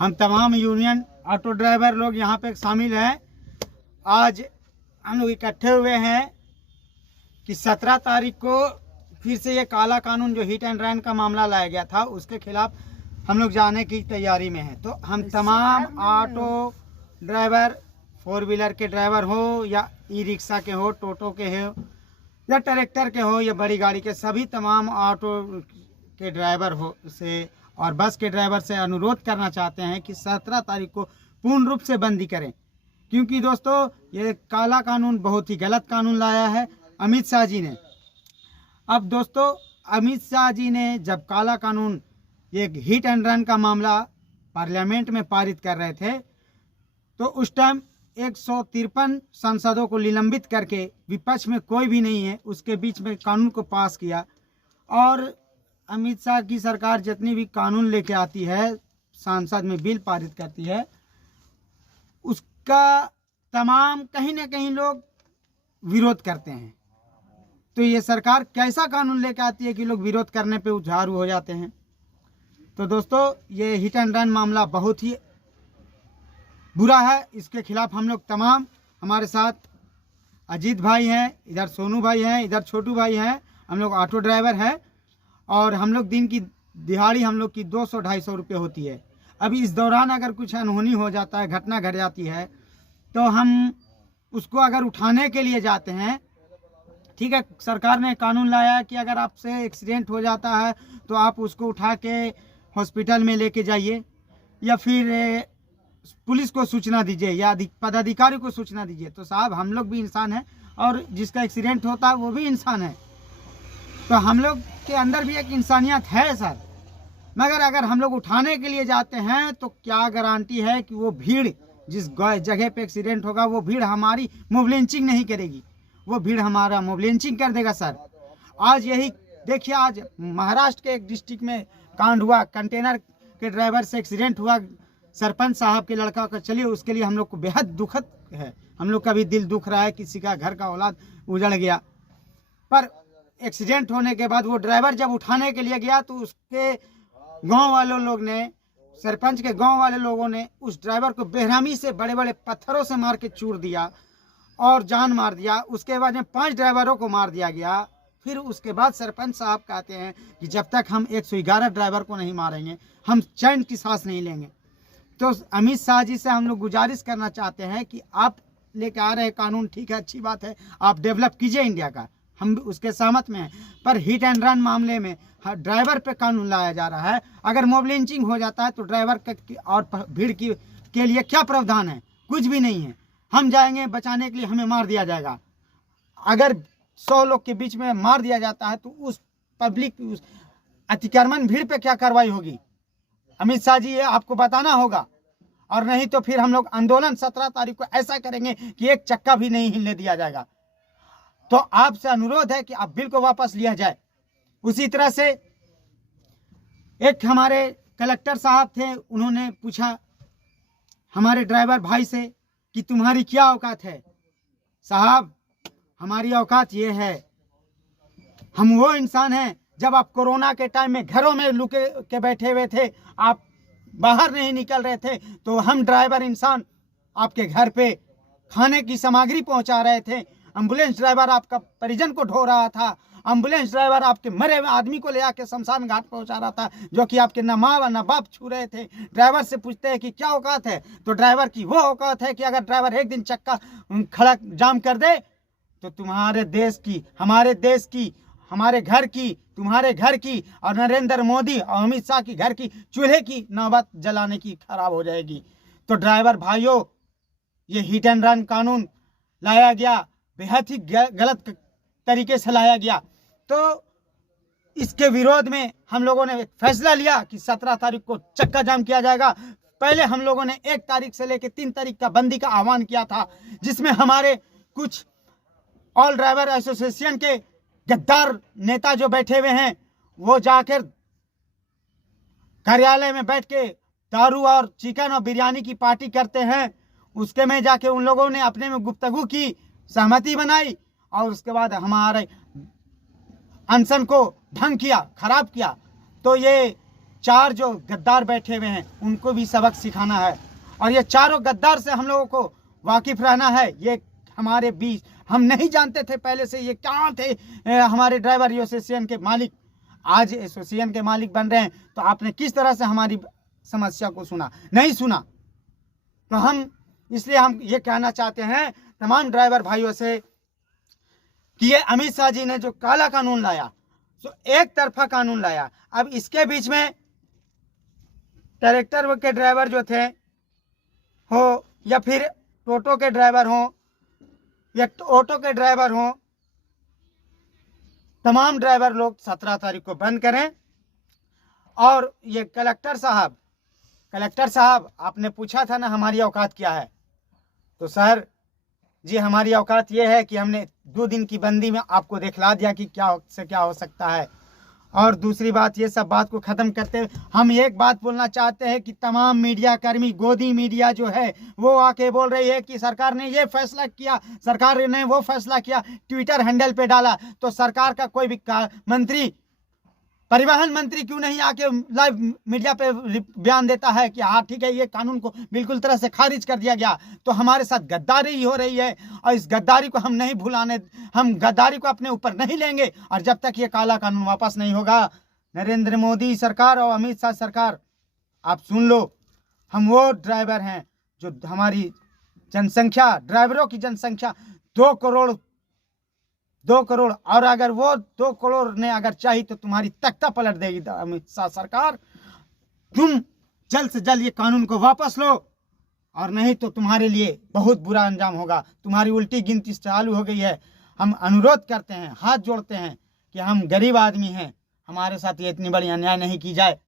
हम तमाम union auto driver लोग यहाँ पे शामिल हैं। आज हम लोग इकट्ठे हुए हैं कि 17 तारीख को फिर से ये काला कानून जो हिट एंड रन का मामला लाया गया था उसके खिलाफ हम लोग जाने की तैयारी में हैं। तो हम तमाम ऑटो ड्राइवर, 4 व्हीलर के ड्राइवर हो या ई रिक्शा के हो, टोटो के हो या ट्रैक्टर के हो या बड़ी गाड़ी के, सभी तमाम ऑटो के ड्राइवर हो से और बस के ड्राइवर से अनुरोध करना चाहते हैं कि 17 तारीख को पूर्ण रूप से बंदी करें, क्योंकि दोस्तों ये काला कानून बहुत ही गलत कानून लाया है अमित शाह जी ने। अब दोस्तो53 अमित शाह जी ने जब काला कानून ये हिट एंड रन का मामला पार्लियामेंट में पारित कर रहे थे तो उस टाइम 153 सांसदों को निलंबित करके, विपक्ष में कोई भी नहीं है उसके बीच में कानून को पास किया। और अमित शाह की सरकार जितनी भी कानून लेके आती है, संसद में बिल पारित करती है, उसका तमाम कहीं ना कहीं लोग विरोध करते हैं। तो ये सरकार कैसा कानून लेके आती है कि लोग विरोध करने पे उतारू हो जाते हैं। तो दोस्तों ये हिट एंड रन मामला बहुत ही बुरा है, इसके खिलाफ हम लोग तमाम, हमारे साथ अजीत भाई हैं, इधर सोनू भाई हैं, इधर छोटू भाई हैं, हम लोग ऑटो ड्राइवर हैं और हम लोग दिन की दिहाड़ी हम लोग की 200-250 रुपये होती है। अभी इस दौरान अगर कुछ अनहोनी हो जाता है, घटना घट जाती है, तो हम उसको अगर उठाने के लिए जाते हैं, ठीक है, सरकार ने कानून लाया है कि अगर आपसे एक्सीडेंट हो जाता है तो आप उसको उठा के हॉस्पिटल में लेके जाइए या फिर पुलिस को सूचना दीजिए या पदाधिकारी को सूचना दीजिए। तो साहब हम लोग भी इंसान हैं और जिसका एक्सीडेंट होता है वो भी इंसान है, तो हम लोग के अंदर भी एक इंसानियत है सर। मगर अगर हम लोग उठाने के लिए जाते हैं तो क्या गारंटी है कि वो भीड़ जिस जगह पे एक्सीडेंट होगा वो भीड़ हमारी मोब लिंचिंग नहीं करेगी, वो भीड़ हमारा मोब लिंचिंग कर देगा सर। आज यही देखिए, आज महाराष्ट्र के एक डिस्ट्रिक्ट में कांड हुआ, कंटेनर के ड्राइवर से एक्सीडेंट हुआ, सरपंच साहब के लड़का का। चलिए उसके लिए हम लोग को बेहद दुखद है, हम लोग का भी दिल दुख रहा है, किसी का घर का औलाद उजड़ गया। पर एक्सीडेंट होने के बाद वो ड्राइवर जब उठाने के लिए गया तो उसके गांव वालों लोग ने, सरपंच के गांव वाले लोगों ने उस ड्राइवर को बेरहमी से बड़े बड़े पत्थरों से मार के चूर दिया और जान मार दिया। उसके बाद में 5 ड्राइवरों को मार दिया गया। फिर उसके बाद सरपंच साहब कहते हैं कि जब तक हम 111 ड्राइवर को नहीं मारेंगे हम चैन की सांस नहीं लेंगे। तो अमित शाह जी से हम लोग गुजारिश करना चाहते हैं कि आप लेके आ रहे कानून ठीक है, अच्छी बात है, आप डेवलप कीजिए इंडिया का, हम उसके सहमत में हैं। पर हिट एंड रन मामले में ड्राइवर पे कानून लाया जा रहा है। अगर मोब लिंचिंग हो जाता है तो ड्राइवर और भीड़ के लिए क्या प्रावधान है? कुछ भी नहीं है। हम जाएंगे बचाने के लिए, हमें मार दिया जाएगा। अगर 100 लोग के बीच में मार दिया जाता है तो उस पब्लिक, उस अतिक्रमण भीड़ पे क्या कार्रवाई होगी? अमित शाह जी ये आपको बताना होगा, और नहीं तो फिर हम लोग आंदोलन 17 तारीख को ऐसा करेंगे कि एक चक्का भी नहीं हिलने दिया जाएगा। तो आपसे अनुरोध है कि आप बिल को वापस लिया जाए। उसी तरह से एक हमारे कलेक्टर साहब थे, उन्होंने पूछा हमारे ड्राइवर भाई से कि तुम्हारी क्या औकात है? साहब हमारी औकात ये है, हम वो इंसान हैं, जब आप कोरोना के टाइम में घरों में लुके के बैठे हुए थे, आप बाहर नहीं निकल रहे थे, तो हम ड्राइवर इंसान आपके घर पे खाने की सामग्री पहुंचा रहे थे। एम्बुलेंस ड्राइवर आपका परिजन को ढो रहा था। एम्बुलेंस ड्राइवर आपके मरे हुए आदमी को ले आके शमशान घाट पहुंचा रहा था, जो कि आपके न माँ व न बाप छू रहे थे। ड्राइवर से पूछते हैं कि क्या औकात है, तो ड्राइवर की वो औकात है कि अगर ड्राइवर एक दिन चक्का खड़ा जाम कर दे तो तुम्हारे देश की, हमारे देश की, हमारे घर की, तुम्हारे घर की और नरेंद्र मोदी और अमित शाह की घर की चूल्हे की नौबत जलाने की खराब हो जाएगी। तो ड्राइवर भाइयों, ये हिट एंड रन कानून लाया गया, बेहद ही गलत तरीके से लाया गया। तो इसके विरोध में हम लोगों ने फैसला लिया कि 17 तारीख को चक्का जाम किया जाएगा। पहले हम लोगों ने 1 तारीख से लेकर 3 तारीख का बंदी का आह्वान किया था, जिसमें हमारे कुछ ऑल ड्राइवर एसोसिएशन के गद्दार नेता जो बैठे हुए हैं, वो जाकर कार्यालय में बैठ के दारू और चिकन और बिरयानी की पार्टी करते हैं। उसके में जाके उन लोगों ने अपने में गुफ्तगू की, सहमति बनाई और उसके बाद हमारे अनशन को भंग किया, खराब किया। तो ये 4 जो गद्दार बैठे हुए हैं उनको भी सबक सिखाना है। और ये चारों गद्दार से हम लोगों को वाकिफ रहना है। ये हमारे बीच, हम नहीं जानते थे पहले से ये क्या थे। हमारे ड्राइवर एसोसिएशन के मालिक आज एसोसिएशन के मालिक बन रहे हैं, तो आपने किस तरह से हमारी समस्या को सुना? नहीं सुना। तो हम इसलिए हम ये कहना चाहते हैं तमाम ड्राइवर भाइयों से कि ये अमित शाह जी ने जो काला कानून लाया, तो एक तरफा कानून लाया। अब इसके बीच में ट्रैक्टर के ड्राइवर जो थे हो या फिर टोटो के ड्राइवर हो या ऑटो के ड्राइवर हो, तमाम ड्राइवर लोग 17 तारीख को बंद करें। और ये कलेक्टर साहब आपने पूछा था ना हमारी औकात क्या है, तो सर जी हमारी औकात ये है कि हमने 2 दिन की बंदी में आपको दिखला दिया कि क्या से क्या हो सकता है। और दूसरी बात, ये सब बात को ख़त्म करते हुए हम एक बात बोलना चाहते हैं कि तमाम मीडिया कर्मी, गोदी मीडिया जो है वो आके बोल रही है कि सरकार ने ये फैसला किया, सरकार ने वो फैसला किया, ट्विटर हैंडल पे डाला। तो सरकार का कोई भी मंत्री, परिवहन मंत्री क्यों नहीं आके लाइव मीडिया पे बयान देता है कि हाँ ठीक है ये कानून को बिल्कुल तरह से खारिज कर दिया गया? तो हमारे साथ गद्दारी हो रही है और इस गद्दारी को हम नहीं भुलाने, हम गद्दारी को अपने ऊपर नहीं लेंगे। और जब तक ये काला कानून वापस नहीं होगा, नरेंद्र मोदी सरकार और अमित शाह सरकार, आप सुन लो, हम वो ड्राइवर हैं जो हमारी जनसंख्या, ड्राइवरों की जनसंख्या 2 करोड़, और अगर वो 2 करोड़ ने अगर चाहिए तो तुम्हारी तख्ता पलट देगी अमित शाह सरकार। तुम जल्द से जल्द ये कानून को वापस लो, और नहीं तो तुम्हारे लिए बहुत बुरा अंजाम होगा। तुम्हारी उल्टी गिनती चालू हो गई है। हम अनुरोध करते हैं, हाथ जोड़ते हैं कि हम गरीब आदमी हैं, हमारे साथ ये इतनी बड़ी अन्याय नहीं की जाए।